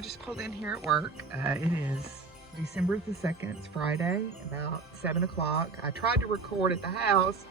I just pulled in here at work. It is December the 2nd, it's Friday, about 7 o'clock. I tried to record at the house,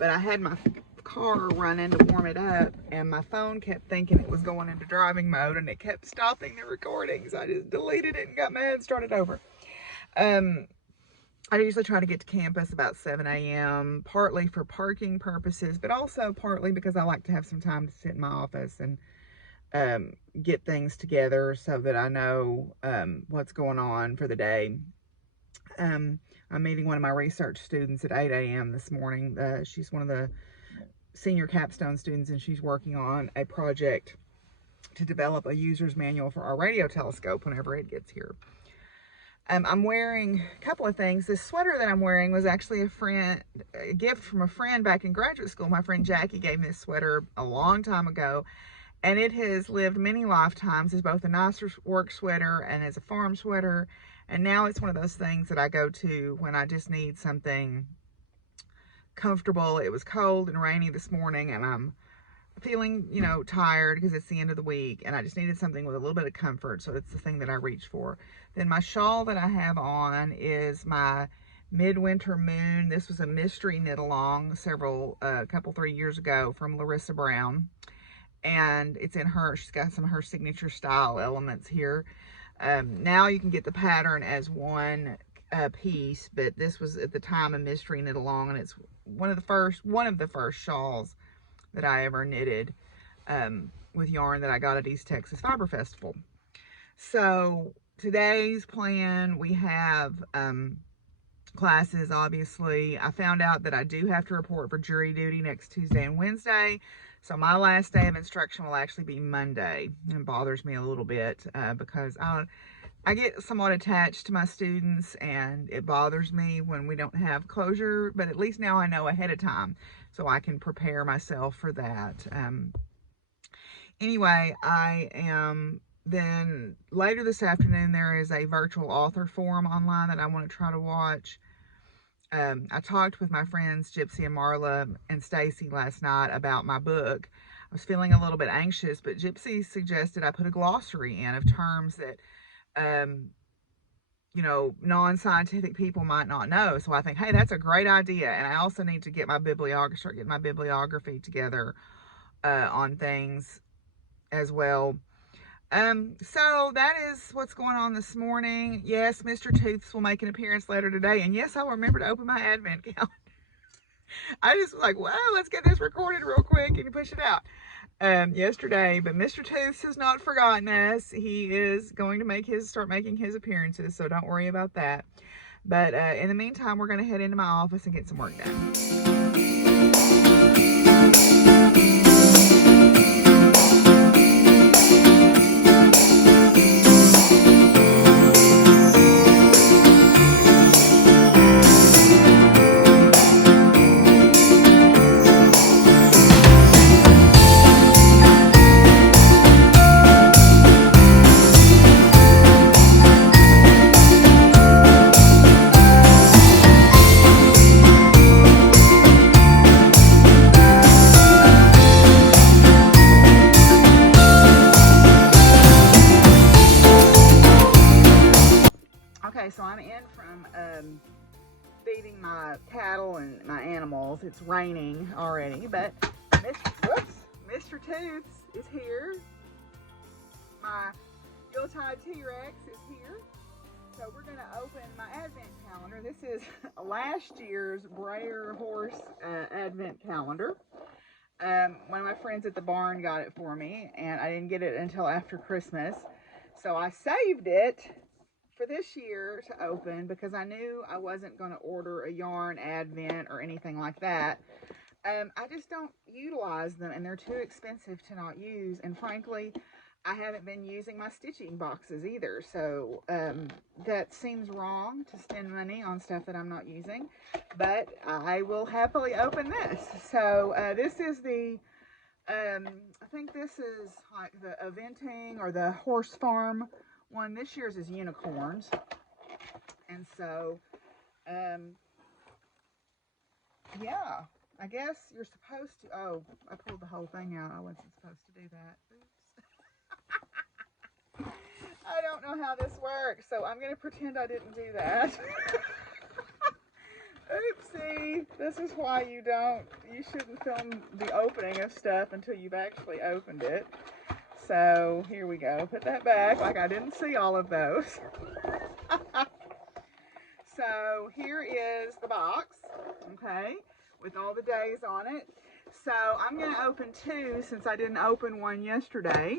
but I had my car running to warm it up, and my phone kept thinking it was going into driving mode, and it kept stopping the recording, so I just deleted it and got mad and started over. I usually try to get to campus about 7 a.m., partly for parking purposes, but also partly because I like to have some time to sit in my office and get things together so that I know what's going on for the day. I'm meeting one of my research students at 8 a.m. this morning. She's one of the senior capstone students, and she's working on a project to develop a user's manual for our radio telescope whenever it gets here. I'm wearing a couple of things. This sweater that I'm wearing was actually a gift from a friend back in graduate school. My friend Jackie gave me this sweater a long time ago, and it has lived many lifetimes as both a nice work sweater and as a farm sweater. And now it's one of those things that I go to when I just need something comfortable. It was cold and rainy this morning, and I'm feeling, tired because it's the end of the week, and I just needed something with a little bit of comfort, so it's the thing that I reach for. Then my shawl that I have on is my Midwinter Moon. This was a mystery knit along couple, 3 years ago from Larissa Brown, and it's in she's got some of her signature style elements here. Now you can get the pattern as one piece, but this was at the time a mystery knit along, and it's one of the first shawls that I ever knitted with yarn that I got at East Texas Fiber Festival. So today's plan, we have classes, obviously. I found out that I do have to report for jury duty next Tuesday and Wednesday. So my last day of instruction will actually be Monday. It bothers me a little bit because I get somewhat attached to my students, and it bothers me when we don't have closure, but at least now I know ahead of time so I can prepare myself for that. Anyway, then later this afternoon, there is a virtual author forum online that I want to try to watch. I talked with my friends Gypsy and Marla and Stacy last night about my book. I was feeling a little bit anxious, but Gypsy suggested I put a glossary in of terms that non-scientific people might not know. So I think, hey, that's a great idea. And I also need to get start getting my bibliography together on things as well. So that is what's going on this morning. Yes, Mr. Tooths will make an appearance later today. And yes, I'll remember to open my advent calendar. I just was like, well, let's get this recorded real quick and push it out yesterday. But Mr. Tooths has not forgotten us. He is going to start making his appearances, so don't worry about that. But in the meantime, we're going to head into my office and get some work done. Okay, so I'm in from feeding my cattle and my animals. It's raining already, but Mr. Tooths is here. My Yuletide T-Rex is here. So we're going to open my advent calendar. This is last year's Brayer Horse advent calendar. One of my friends at the barn got it for me, and I didn't get it until after Christmas. So I saved it for this year to open because I knew I wasn't going to order a yarn advent or anything like that. I just don't utilize them, and they're too expensive to not use. And frankly, I haven't been using my stitching boxes either. So that seems wrong to spend money on stuff that I'm not using. But I will happily open this. So this is I think this is like the eventing or the horse farm one. This year's is unicorns. And so, yeah, I guess you're supposed to, I pulled the whole thing out. I wasn't supposed to do that. Oops. I don't know how this works, so I'm going to pretend I didn't do that. Oopsie. This is why you shouldn't film the opening of stuff until you've actually opened it. So here we go. Put that back like I didn't see all of those. So here is the box, okay, with all the days on it. So I'm going to open two since I didn't open one yesterday.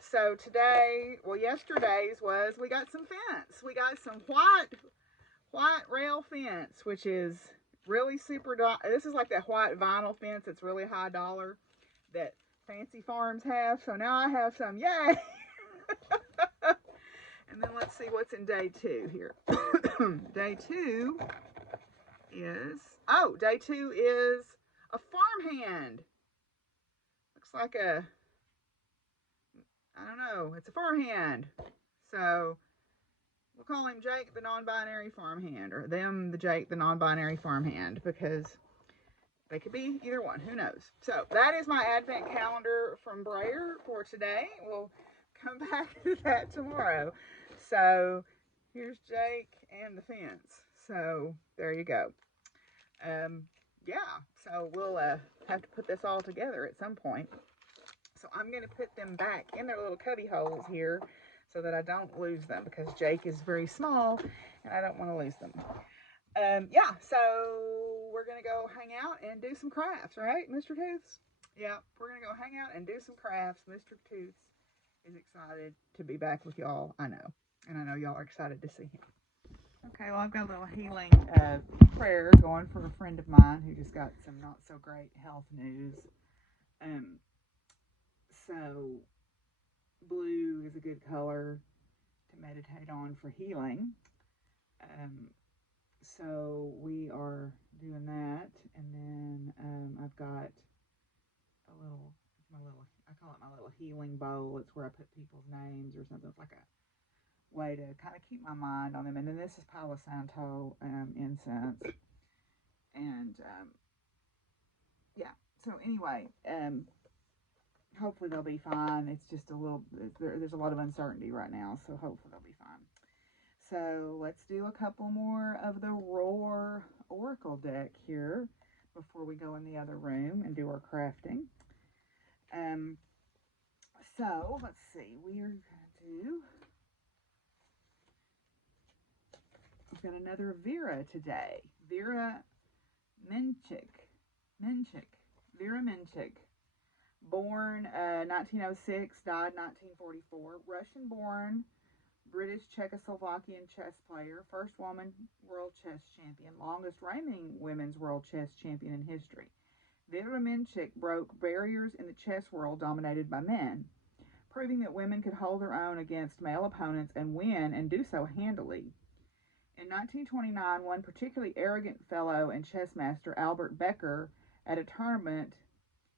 So today, well, yesterday's was we got some fence. We got some white rail fence, which is really super. This is like that white vinyl fence that's really high dollar that fancy farms have. So now I have some. Yay! And then let's see what's in day two here. Day two is a farmhand. Looks like I don't know, it's a farmhand. So we'll call him Jake the non-binary farmhand, or them the Jake the non-binary farmhand, because they could be either one, who knows. So that is my advent calendar from Brayer for today. We'll come back to that tomorrow. So here's Jake and the fence. So there you go. Yeah, so we'll have to put this all together at some point. So I'm going to put them back in their little cubby holes here so that I don't lose them, because Jake is very small and I don't want to lose them. Yeah, so we're going to go hang out and do some crafts, right, Mr. Tooths? Yeah, we're going to go hang out and do some crafts. Mr. Tooths is excited to be back with y'all, I know. And I know y'all are excited to see him. Okay, well, I've got a little healing prayer going for a friend of mine who just got some not so great health news. So blue is a good color to meditate on for healing. So we are doing that, and then I've got I call it my little healing bowl. It's where I put people's names or something. It's like a way to kind of keep my mind on them. And then this is Palo Santo incense. And yeah, so anyway, hopefully they'll be fine. It's just there's a lot of uncertainty right now, so hopefully they'll be fine. So let's do a couple more of the Roar Oracle deck here before we go in the other room and do our crafting. So let's see, we are going to do, we've got another Vera today. Vera Menchik. Vera Menchik. Born 1906, died 1944. Russian-born, British Czechoslovakian chess player, first woman world chess champion, longest reigning women's world chess champion in history. Vera Menchik broke barriers in the chess world dominated by men, proving that women could hold their own against male opponents and win, and do so handily. In 1929, one particularly arrogant fellow and chess master, Albert Becker, at a tournament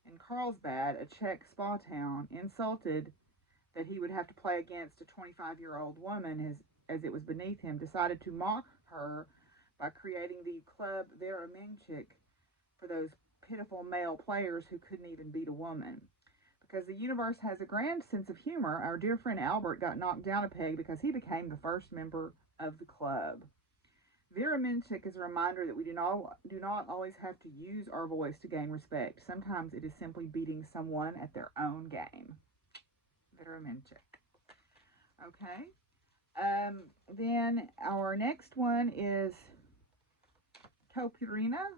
in Carlsbad, a Czech spa town, insulted that he would have to play against a 25-year-old woman as it was beneath him, decided to mock her by creating the club Vera Menchik for those pitiful male players who couldn't even beat a woman. Because the universe has a grand sense of humor, our dear friend Albert got knocked down a peg because he became the first member of the club. Vera Menchik is a reminder that we do not always have to use our voice to gain respect. Sometimes it is simply beating someone at their own game. Vera Menchik. Okay. Then our next one is Toypurina.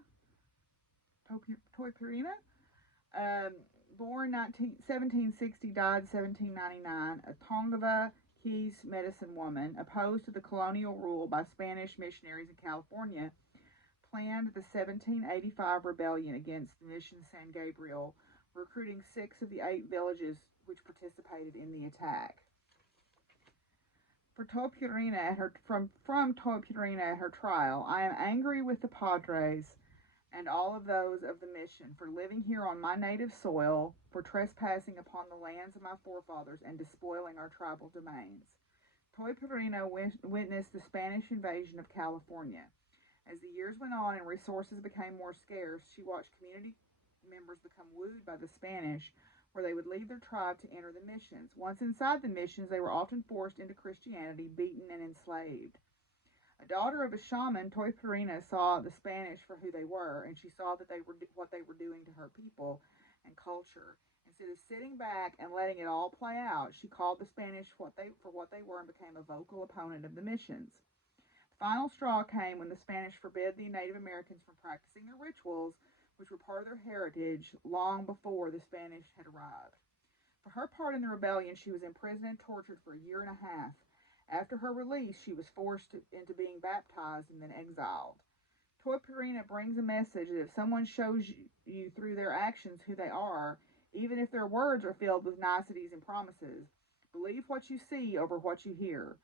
Born 1760, died 1799, a Tongva Keys medicine woman, opposed to the colonial rule by Spanish missionaries in California, planned the 1785 rebellion against the Mission San Gabriel, recruiting 6 of the 8 villages which participated in the attack. For Toypurina from Toypurina at her trial, I am angry with the Padres and all of those of the mission for living here on my native soil, for trespassing upon the lands of my forefathers, and despoiling our tribal domains. Toypurina witnessed the Spanish invasion of California. As the years went on and resources became more scarce, she watched community members become wooed by the Spanish, where they would leave their tribe to enter the missions. Once inside the missions, they were often forced into Christianity, beaten, and enslaved. A daughter of a shaman, Toy Purina, saw the Spanish for who they were, and she saw that what they were doing to her people and culture. Instead of sitting back and letting it all play out, she called the Spanish for what they were and became a vocal opponent of the missions. The final straw came when the Spanish forbid the Native Americans from practicing their rituals, which were part of their heritage, long before the Spanish had arrived. For her part in the rebellion, she was imprisoned and tortured for a year and a half. After her release, she was forced into being baptized and then exiled. Toy Purina brings a message that if someone shows you through their actions who they are, even if their words are filled with niceties and promises, believe what you see over what you hear.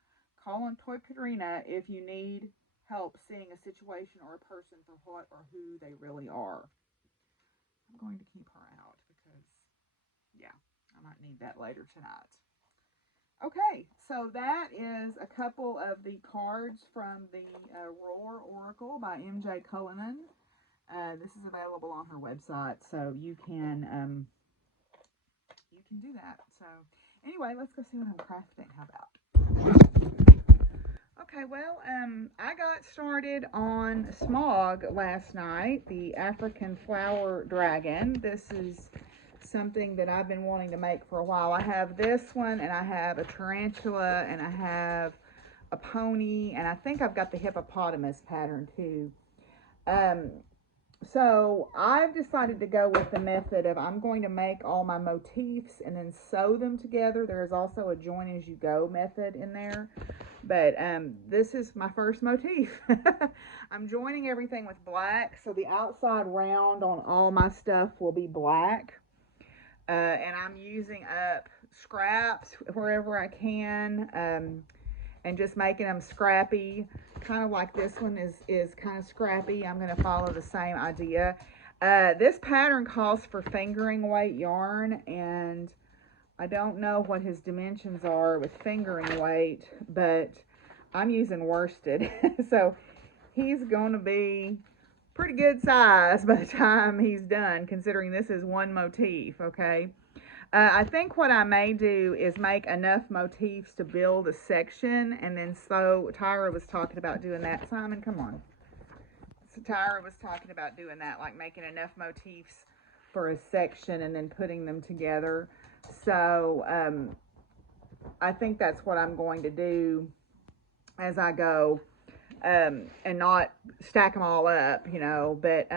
Call on Toy Purina if you need help seeing a situation or a person for what or who they really are. I'm going to keep her out because, yeah, I might need that later tonight. Okay, so that is a couple of the cards from the Roar Oracle by MJ Cullinan. This is available on her website, so you can do that. So anyway, let's go see what I'm crafting. How about? Okay, well, I got started on Smog last night, the African flower dragon. This is something that I've been wanting to make for a while. I have this one, and I have a tarantula, and I have a pony, and I think I've got the hippopotamus pattern too. So I've decided to go with the method of I'm going to make all my motifs and then sew them together. There is also a join as you go method in there. But this is my first motif. I'm joining everything with black, so the outside round on all my stuff will be black. And I'm using up scraps wherever I can, and just making them scrappy, kind of like this one is kind of scrappy. I'm going to follow the same idea. This pattern calls for fingering weight yarn, and I don't know what his dimensions are with fingering weight, but I'm using worsted. So he's going to be pretty good size by the time he's done, considering this is one motif, okay? I think what I may do is make enough motifs to build a section, and then so Tyra was talking about doing that. Simon, come on. So Tyra was talking about doing that, like making enough motifs for a section and then putting them together. So I think that's what I'm going to do as I go, and not stack them all up, you know. But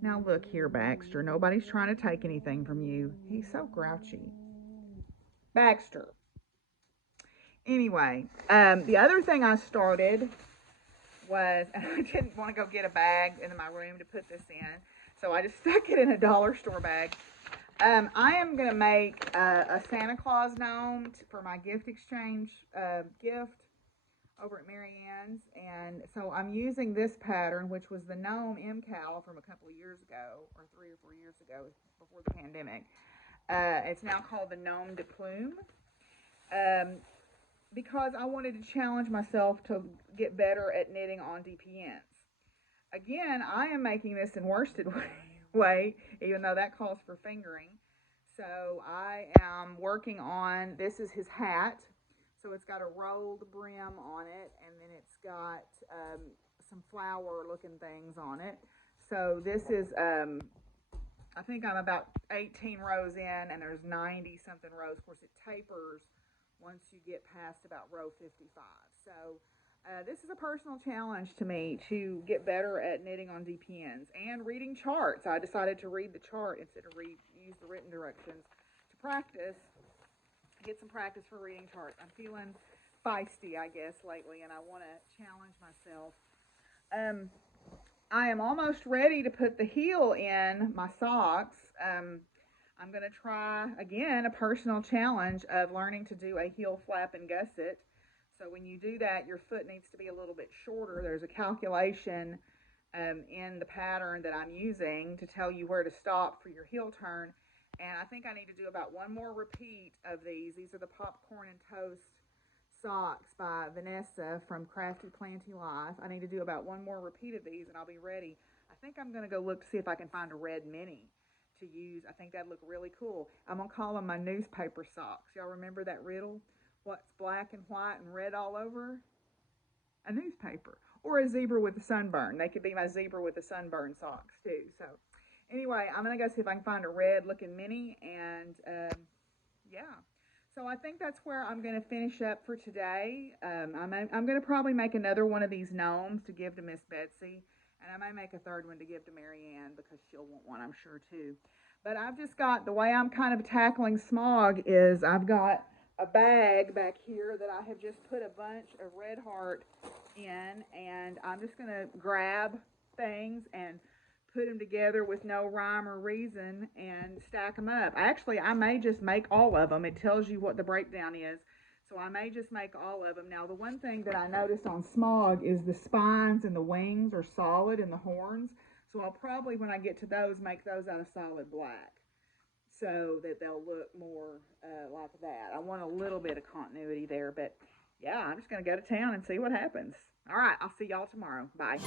now look here, Baxter. Nobody's trying to take anything from you. He's so grouchy. Baxter. Anyway, the other thing I started was, I didn't want to go get a bag into my room to put this in, so I just stuck it in a dollar store bag. I am going to make a Santa Claus gnome for my gift exchange gift over at Marianne's. And so I'm using this pattern, which was the gnome MCAL from a couple of years ago, or 3 or 4 years ago, before the pandemic. It's now called the Gnome de Plume, because I wanted to challenge myself to get better at knitting on DPNs. Again, I am making this in worsted weight, even though that calls for fingering. So I am working on, this is his hat. So it's got a rolled brim on it, and then it's got some flower looking things on it. So this is, I think I'm about 18 rows in, and there's 90 something rows. Of course, it tapers once you get past about row 55. So this is a personal challenge to me to get better at knitting on DPNs and reading charts. I decided to read the chart instead of use the written directions to practice, get some practice for reading charts. I'm feeling feisty, I guess, lately, and I want to challenge myself. I am almost ready to put the heel in my socks. I'm going to try, again, a personal challenge of learning to do a heel flap and gusset. So when you do that, your foot needs to be a little bit shorter. There's a calculation in the pattern that I'm using to tell you where to stop for your heel turn. And I think I need to do about one more repeat of these. These are the Popcorn and Toast socks by Vanessa from Crafty Planty Life. I need to do about one more repeat of these, and I'll be ready. I think I'm going to go look to see if I can find a red mini to use. I think that'd look really cool. I'm going to call them my newspaper socks. Y'all remember that riddle? What's black and white and red all over? A newspaper. Or a zebra with a sunburn. They could be my zebra with the sunburn socks too. So anyway, I'm going to go see if I can find a red looking mini, and yeah. So I think that's where I'm going to finish up for today. I'm going to probably make another one of these gnomes to give to Miss Betsy. And I may make a third one to give to Marianne because she'll want one, I'm sure, too. But I've just got, the way I'm kind of tackling smog is I've got a bag back here that I have just put a bunch of Red Heart in. And I'm just going to grab things and put them together with no rhyme or reason and stack them up. Actually, I may just make all of them. It tells you what the breakdown is. So I may just make all of them. Now, the one thing that I noticed on smog is the spines and the wings are solid and the horns. So I'll probably, when I get to those, make those out of solid black so that they'll look more like that. I want a little bit of continuity there, but yeah, I'm just going to go to town and see what happens. All right, I'll see y'all tomorrow. Bye.